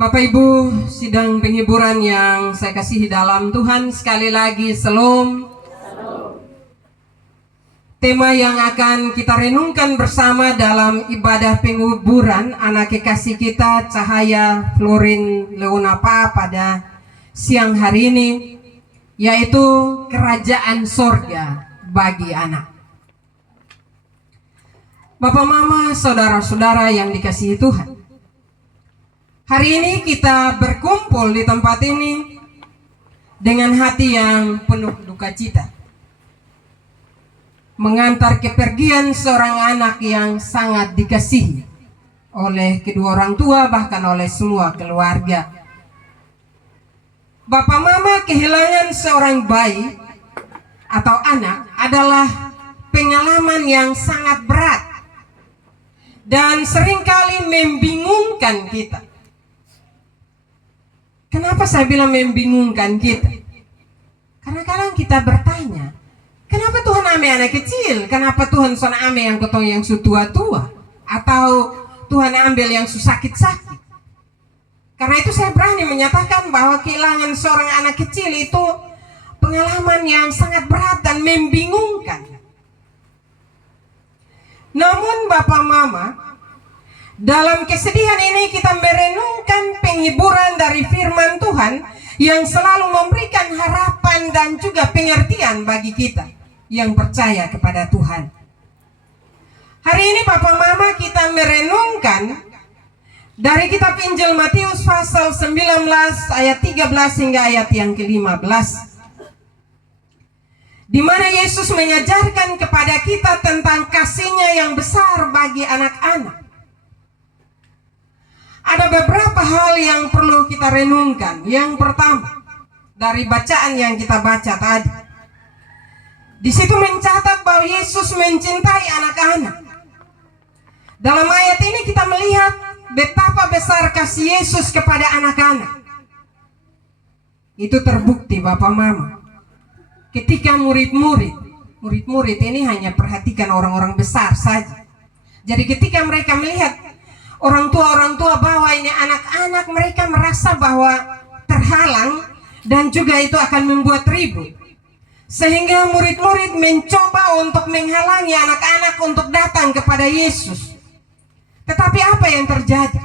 Bapak Ibu, sidang penghiburan yang saya kasihi dalam Tuhan, sekali lagi Shalom. Tema yang akan kita renungkan bersama dalam ibadah penghiburan anak kekasih kita Cahaya Florin Leonapa pada siang hari ini, yaitu kerajaan sorga bagi anak. Bapak, Mama, saudara-saudara yang dikasihi Tuhan, hari ini kita berkumpul di tempat ini dengan hati yang penuh duka cita, mengantar kepergian seorang anak yang sangat dikasihi oleh kedua orang tua, bahkan oleh semua keluarga. Bapak Mama, kehilangan seorang bayi atau anak adalah pengalaman yang sangat berat dan seringkali membingungkan kita. Kenapa saya bilang membingungkan kita? Karena kadang kita bertanya, kenapa Tuhan ame anak kecil? Kenapa Tuhan sana ame yang ketong yang tua-tua? Atau Tuhan ambil yang sakit-sakit? Karena itu saya berani menyatakan bahwa kehilangan seorang anak kecil itu pengalaman yang sangat berat dan membingungkan. Namun Bapak Mama, dalam kesedihan ini kita merenungkan penghiburan dari firman Tuhan yang selalu memberikan harapan dan juga pengertian bagi kita yang percaya kepada Tuhan. Hari ini Bapak Mama, kita merenungkan dari kitab Injil Matius pasal 19 ayat 13 hingga ayat yang ke-15. Di mana Yesus mengajarkan kepada kita tentang kasih-Nya yang besar bagi anak-anak. Ada beberapa hal yang perlu kita renungkan. Yang pertama, dari bacaan yang kita baca tadi, di situ mencatat bahwa Yesus mencintai anak-anak. Dalam ayat ini kita melihat betapa besar kasih Yesus kepada anak-anak. Itu terbukti Bapak Mama, ketika murid-murid ini hanya perhatikan orang-orang besar saja. Jadi ketika mereka melihat orang tua bahwa ini anak-anak, mereka merasa bahwa terhalang dan juga itu akan membuat ribut. Sehingga murid-murid mencoba untuk menghalangi anak-anak untuk datang kepada Yesus. Tetapi apa yang terjadi?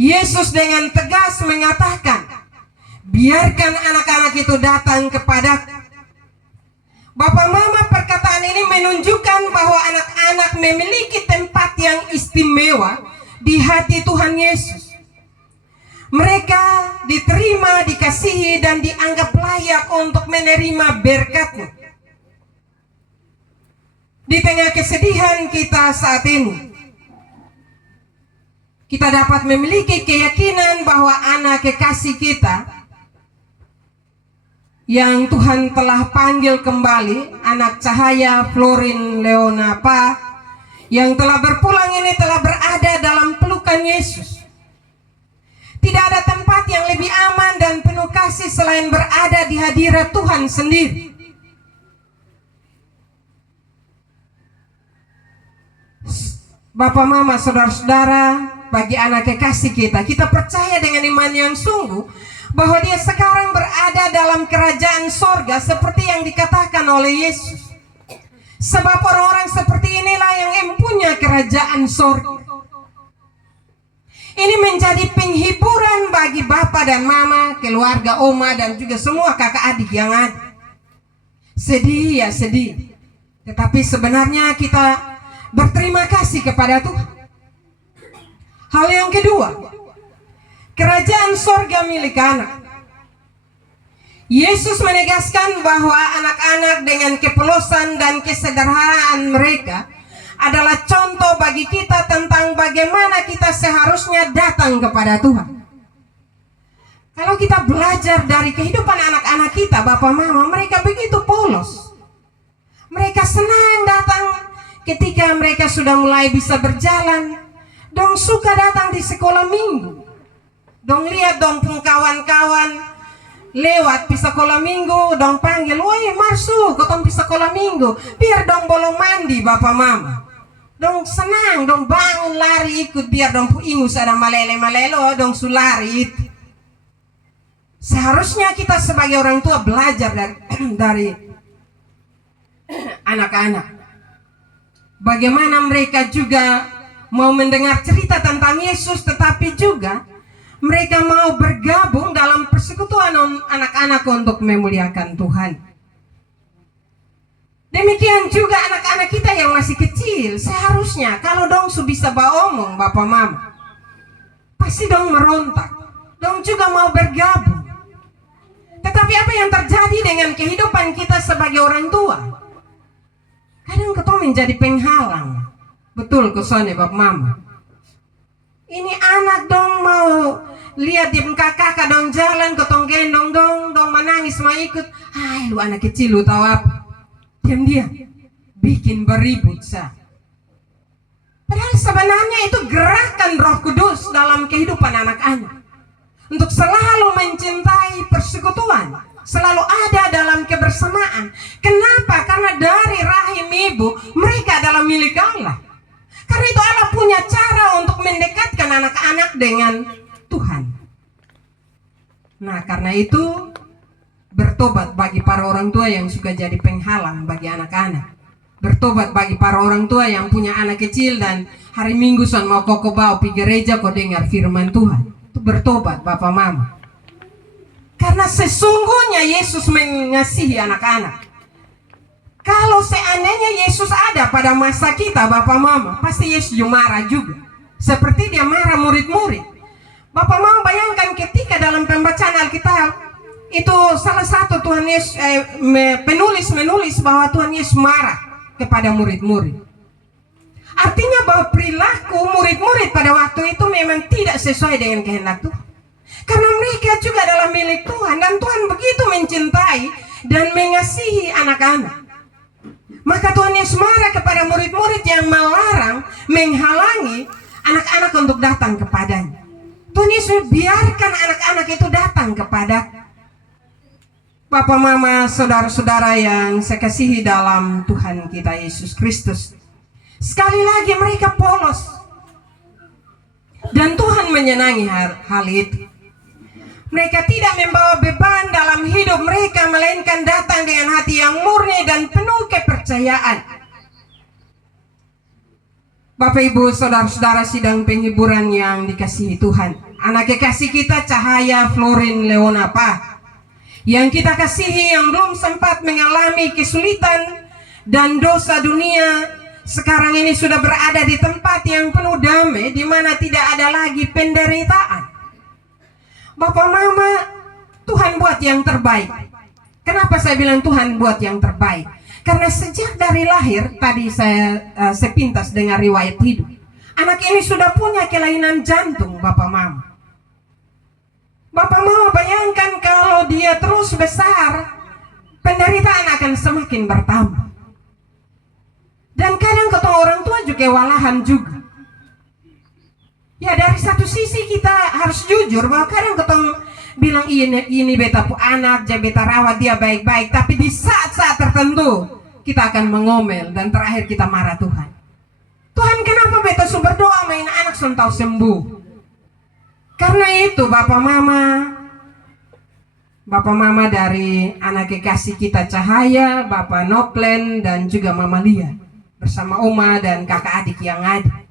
Yesus dengan tegas mengatakan, biarkan anak-anak itu datang kepadaku. Bapak Mama, perkataan ini menunjukkan bahwa anak-anak memiliki tempat yang istimewa di hati Tuhan Yesus. Mereka diterima, dikasihi, dan dianggap layak untuk menerima berkat-Nya. Di tengah kesedihan kita saat ini, kita dapat memiliki keyakinan bahwa anak kekasih kita yang Tuhan telah panggil kembali, anak Cahaya Florin Leonapa, yang telah berpulang ini telah berada dalam pelukan Yesus. Tidak ada tempat yang lebih aman dan penuh kasih selain berada di hadirat Tuhan sendiri. Bapak Mama, saudara-saudara, bagi anak kekasih kita, kita percaya dengan iman yang sungguh bahwa dia sekarang berada dalam kerajaan sorga seperti yang dikatakan oleh Yesus. Sebab orang-orang seperti inilah yang mempunyai kerajaan sorga. Ini menjadi penghiburan bagi Bapak dan Mama, keluarga Oma, dan juga semua kakak adik yang ada. Sedih ya sedih, tetapi sebenarnya kita berterima kasih kepada Tuhan. Hal yang kedua, kerajaan sorga milik anak. Yesus menegaskan bahwa anak-anak dengan kepolosan dan kesederhanaan mereka adalah contoh bagi kita tentang bagaimana kita seharusnya datang kepada Tuhan. Kalau kita belajar dari kehidupan anak-anak kita, Bapak Mama, mereka begitu polos. Mereka senang datang ketika mereka sudah mulai bisa berjalan. Dong suka datang di sekolah minggu. Dong lihat dong kawan-kawan lewat di sekolah minggu, dong panggil, woi masuk, ketemu di sekolah minggu, biar dong bolong mandi Bapak Mama. Dong senang, dong bangun lari ikut biar dong ingus ada malele-malelo, dong sulari itu. Seharusnya kita sebagai orang tua belajar dari anak-anak. Bagaimana mereka juga mau mendengar cerita tentang Yesus, tetapi juga mereka mau bergabung dalam persekutuan anak-anak untuk memuliakan Tuhan. Demikian juga anak-anak kita yang masih kecil, seharusnya kalau dong bisa omong bapak mama, pasti dong merontak, dong juga mau bergabung. Tetapi apa yang terjadi dengan kehidupan kita sebagai orang tua? Kadang ketong menjadi penghalang. Betul kesana bapak mama. Ini anak dong mau lihat di kakak dong jalan, ketong gendong dong menangis mau ikut. Hai lu anak kecil lu tahu apa? Diam-diam bikin beribut sah. Padahal sebenarnya itu gerakan Roh Kudus dalam kehidupan anak-anak untuk selalu mencintai persekutuan, selalu ada dalam kebersamaan. Kenapa? Karena dari rahim ibu mereka adalah milik Allah. Karena itu Allah punya cara untuk mendekatkan anak-anak dengan Tuhan. Nah, karena itu bertobat bagi para orang tua yang suka jadi penghalang bagi anak-anak. Bertobat bagi para orang tua yang punya anak kecil dan hari Minggu son mau koko bawa pergi gereja kau dengar firman Tuhan. Itu bertobat bapak mama. Karena sesungguhnya Yesus mengasihi anak-anak. Kalau seandainya Yesus ada pada masa kita bapak mama, pasti Yesus marah juga. Seperti dia marah murid-murid. Bapak mama bayangkan ketika dalam pembacaan Alkitab, itu salah satu Tuhan Yesus penulis menulis bahwa Tuhan Yesus marah kepada murid-murid. Artinya bahwa perilaku murid-murid pada waktu itu memang tidak sesuai dengan kehendak Tuhan. Karena mereka juga adalah milik Tuhan dan Tuhan begitu mencintai dan mengasihi anak-anak. Maka Tuhan Yesus marah kepada murid-murid yang melarang, menghalangi anak-anak untuk datang kepadanya. Tuhan Yesus biarkan anak-anak itu datang kepada Bapak Mama, saudara-saudara yang saya kasihi dalam Tuhan kita Yesus Kristus. Sekali lagi mereka polos. Dan Tuhan menyenangi hal itu. Mereka tidak membawa beban dalam hidup mereka, melainkan datang dengan hati yang murni dan penuh kepercayaan. Bapak Ibu, saudara-saudara sidang penghiburan yang dikasihi Tuhan. Anak kekasih kita Cahaya Florin Leonapa, yang kita kasihi yang belum sempat mengalami kesulitan dan dosa dunia, sekarang ini sudah berada di tempat yang penuh damai, di mana tidak ada lagi penderitaan. Bapak Mama, Tuhan buat yang terbaik. Kenapa saya bilang Tuhan buat yang terbaik? Karena sejak dari lahir, tadi saya sepintas dengar riwayat hidup, anak ini sudah punya kelainan jantung, Bapak Mama. Bapak Mama bayangkan kalau dia terus besar, penderitaan akan semakin bertambah. Dan kadang ketemu orang tua juga walahan juga. Ya dari satu sisi kita harus jujur bahwa kadang ketemu bilang ini beta pu anak, beta rawat dia baik-baik, tapi di saat-saat tertentu kita akan mengomel dan terakhir kita marah Tuhan. Tuhan, kenapa beta su berdoa main anak sentau sembuh? Karena itu Bapak Mama dari anak kekasih kita Cahaya, Bapak Noplen dan juga Mama Lia bersama Oma dan kakak adik yang ada.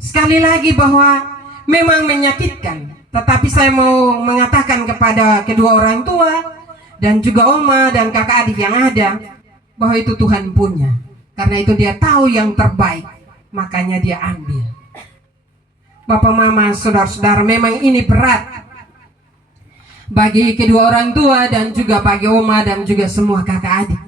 Sekali lagi bahwa memang menyakitkan, tetapi saya mau mengatakan kepada kedua orang tua dan juga Oma dan kakak adik yang ada bahwa itu Tuhan punya. Karena itu dia tahu yang terbaik, makanya dia ambil. Bapak Mama, saudara-saudara, memang ini berat bagi kedua orang tua dan juga bagi Oma dan juga semua kakak adik.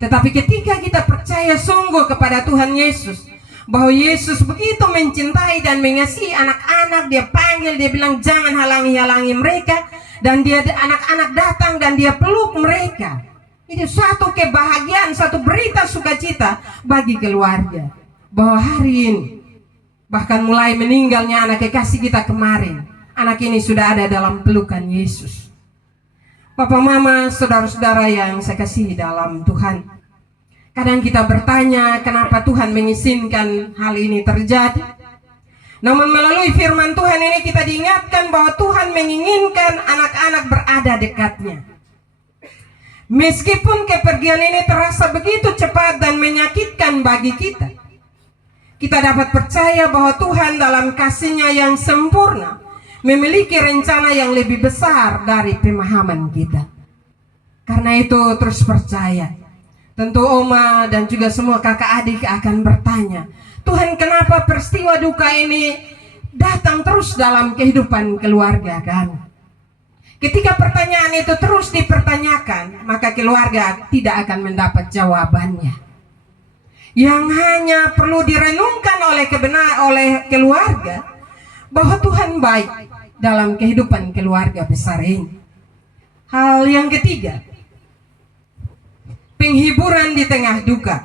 Tetapi ketika kita percaya sungguh kepada Tuhan Yesus, bahwa Yesus begitu mencintai dan mengasihi anak-anak, dia panggil, dia bilang jangan halangi-halangi mereka, dan dia anak-anak datang dan dia peluk mereka. Itu suatu kebahagiaan, suatu berita sukacita bagi keluarga, bahwa hari ini bahkan mulai meninggalnya anak kekasih kita kemarin, anak ini sudah ada dalam pelukan Yesus. Bapak Mama, saudara-saudara yang saya kasihi dalam Tuhan, Kadang kita bertanya kenapa Tuhan mengizinkan hal ini terjadi. Namun melalui firman Tuhan ini kita diingatkan bahwa Tuhan menginginkan anak-anak berada dekatnya. Meskipun kepergian ini terasa begitu cepat dan menyakitkan bagi kita, kita dapat percaya bahwa Tuhan dalam kasih-Nya yang sempurna memiliki rencana yang lebih besar dari pemahaman kita. Karena itu terus percaya. Tentu Oma dan juga semua kakak adik akan bertanya, Tuhan, kenapa peristiwa duka ini datang terus dalam kehidupan keluarga kami? Ketika pertanyaan itu terus dipertanyakan, maka keluarga tidak akan mendapat jawabannya. Yang hanya perlu direnungkan oleh keluarga, bahwa Tuhan baik dalam kehidupan keluarga besar ini. Hal yang ketiga, penghiburan di tengah duka.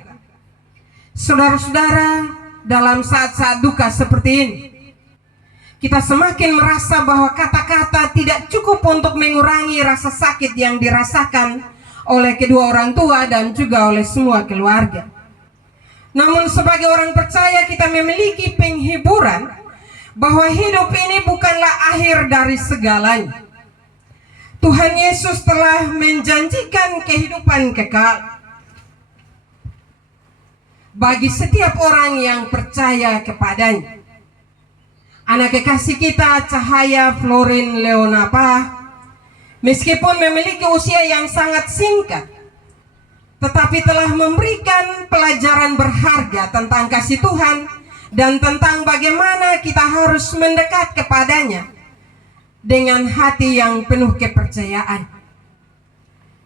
Saudara-saudara, dalam saat-saat duka seperti ini, kita semakin merasa bahwa kata-kata tidak cukup untuk mengurangi rasa sakit yang dirasakan oleh kedua orang tua dan juga oleh semua keluarga. Namun sebagai orang percaya kita memiliki penghiburan bahwa hidup ini bukanlah akhir dari segalanya. Tuhan Yesus telah menjanjikan kehidupan kekal bagi setiap orang yang percaya kepadanya. Anak kekasih kita, Cahaya Florin Leonapa, meskipun memiliki usia yang sangat singkat, tetapi telah memberikan pelajaran berharga tentang kasih Tuhan dan tentang bagaimana kita harus mendekat kepadanya dengan hati yang penuh kepercayaan.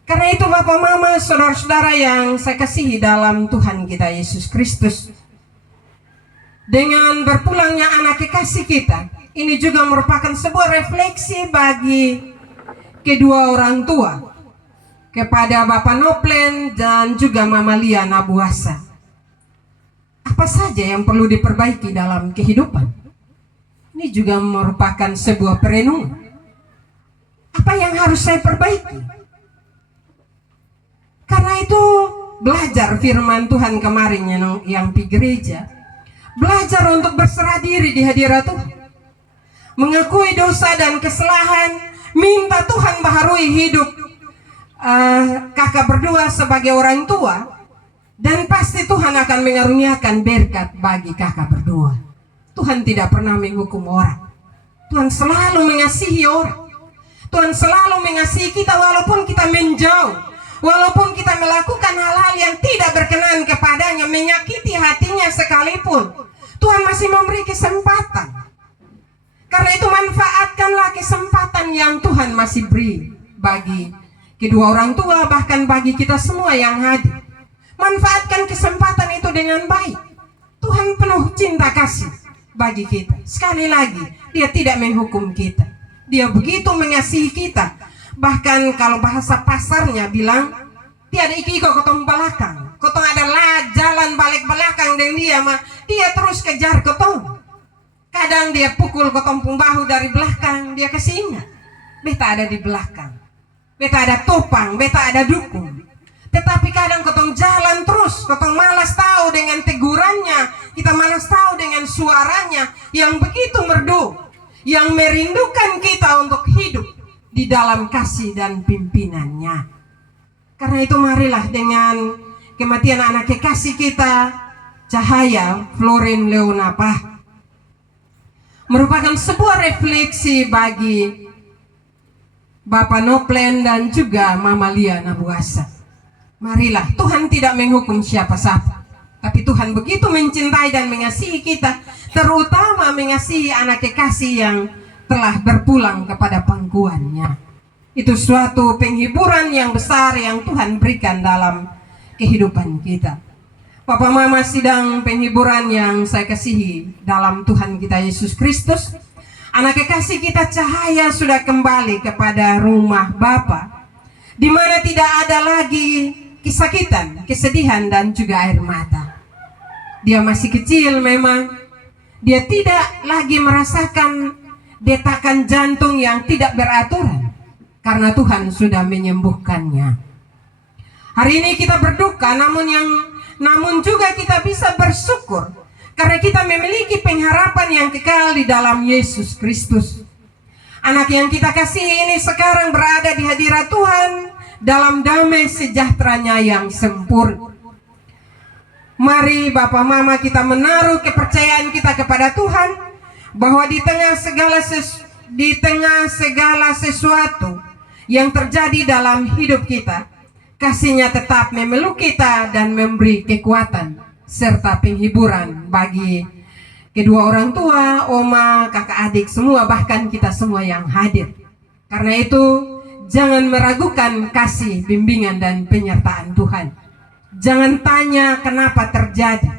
Karena itu Bapak Mama, saudara-saudara yang saya kasihi dalam Tuhan kita Yesus Kristus, dengan berpulangnya anak kekasih kita, ini juga merupakan sebuah refleksi bagi kedua orang tua, kepada Bapak Noplen dan juga Mama Lia Nabuasa. Apa saja yang perlu diperbaiki dalam kehidupan? Ini juga merupakan sebuah perenungan. Apa yang harus saya perbaiki? Karena itu belajar firman Tuhan kemarin yang di gereja, belajar untuk berserah diri di hadirat Tuhan, mengakui dosa dan kesalahan, minta Tuhan baharui hidup kakak berdua sebagai orang tua, dan pasti Tuhan akan mengaruniakan berkat bagi kakak berdua. Tuhan tidak pernah menghukum orang. Tuhan selalu mengasihi orang. Tuhan selalu mengasihi kita walaupun kita menjauh. Walaupun kita melakukan hal-hal yang tidak berkenan kepadanya, menyakiti hatinya sekalipun, Tuhan masih memberi kesempatan. Karena itu manfaatkanlah kesempatan yang Tuhan masih beri bagi kedua orang tua, bahkan bagi kita semua yang hadir. Manfaatkan kesempatan itu dengan baik. Tuhan penuh cinta kasih bagi kita. Sekali lagi, Dia tidak menghukum kita. Dia begitu mengasihi kita. Bahkan kalau bahasa pasarnya bilang, tiada iki-iko kotong belakang. Kotong adalah jalan balik belakang dan dia terus kejar kotong. Kadang dia pukul kotong pung bahu dari belakang, dia kasih ingat, beta ada di belakang. Beta ada topang, beta ada dukung. Tetapi kadang kotong jalan terus, kotong malas tahu dengan tegurannya, kita malas tahu dengan suaranya yang begitu merdu, yang merindukan kita untuk hidup di dalam kasih dan pimpinannya. Karena itu marilah dengan kematian anak kekasih kita, Cahaya Florin Leonapa, merupakan sebuah refleksi bagi Bapak Noplen dan juga Mama Lia Nabuasa. Marilah, Tuhan tidak menghukum siapa-siapa, tapi Tuhan begitu mencintai dan mengasihi kita, terutama mengasihi anak kekasih yang telah berpulang kepada pangkuannya. Itu suatu penghiburan yang besar yang Tuhan berikan dalam kehidupan kita. Papa Mama sidang penghiburan yang saya kasihi dalam Tuhan kita Yesus Kristus, anak kekasih kita Cahaya sudah kembali kepada rumah Bapa, di mana tidak ada lagi kesakitan, kesedihan dan juga air mata. Dia masih kecil memang, dia tidak lagi merasakan detakan jantung yang tidak beraturan, karena Tuhan sudah menyembuhkannya. Hari ini kita berduka, namun yang namun juga kita bisa bersyukur karena kita memiliki pengharapan yang kekal di dalam Yesus Kristus. Anak yang kita kasihi ini sekarang berada di hadirat Tuhan dalam damai sejahteranya yang sempurna. Mari Bapak Mama kita menaruh kepercayaan kita kepada Tuhan bahwa di tengah segala sesuatu yang terjadi dalam hidup kita, kasih-Nya tetap memeluk kita dan memberi kekuatan serta penghiburan bagi kedua orang tua, oma, kakak adik semua, bahkan kita semua yang hadir. Karena itu jangan meragukan kasih, bimbingan dan penyertaan Tuhan. Jangan tanya kenapa terjadi,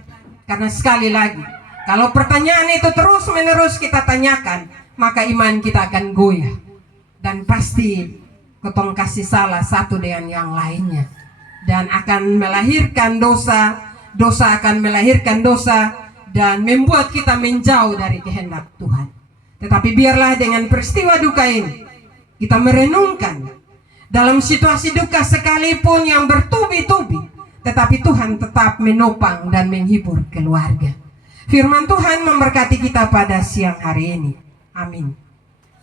karena sekali lagi kalau pertanyaan itu terus menerus kita tanyakan, maka iman kita akan goyah dan pasti ketong kasih salah satu dengan yang lainnya dan akan melahirkan dosa. Dosa akan melahirkan dosa dan membuat kita menjauh dari kehendak Tuhan. Tetapi biarlah dengan peristiwa duka ini kita merenungkan dalam situasi duka sekalipun yang bertubi-tubi, tetapi Tuhan tetap menopang dan menghibur keluarga. Firman Tuhan memberkati kita pada siang hari ini. Amin.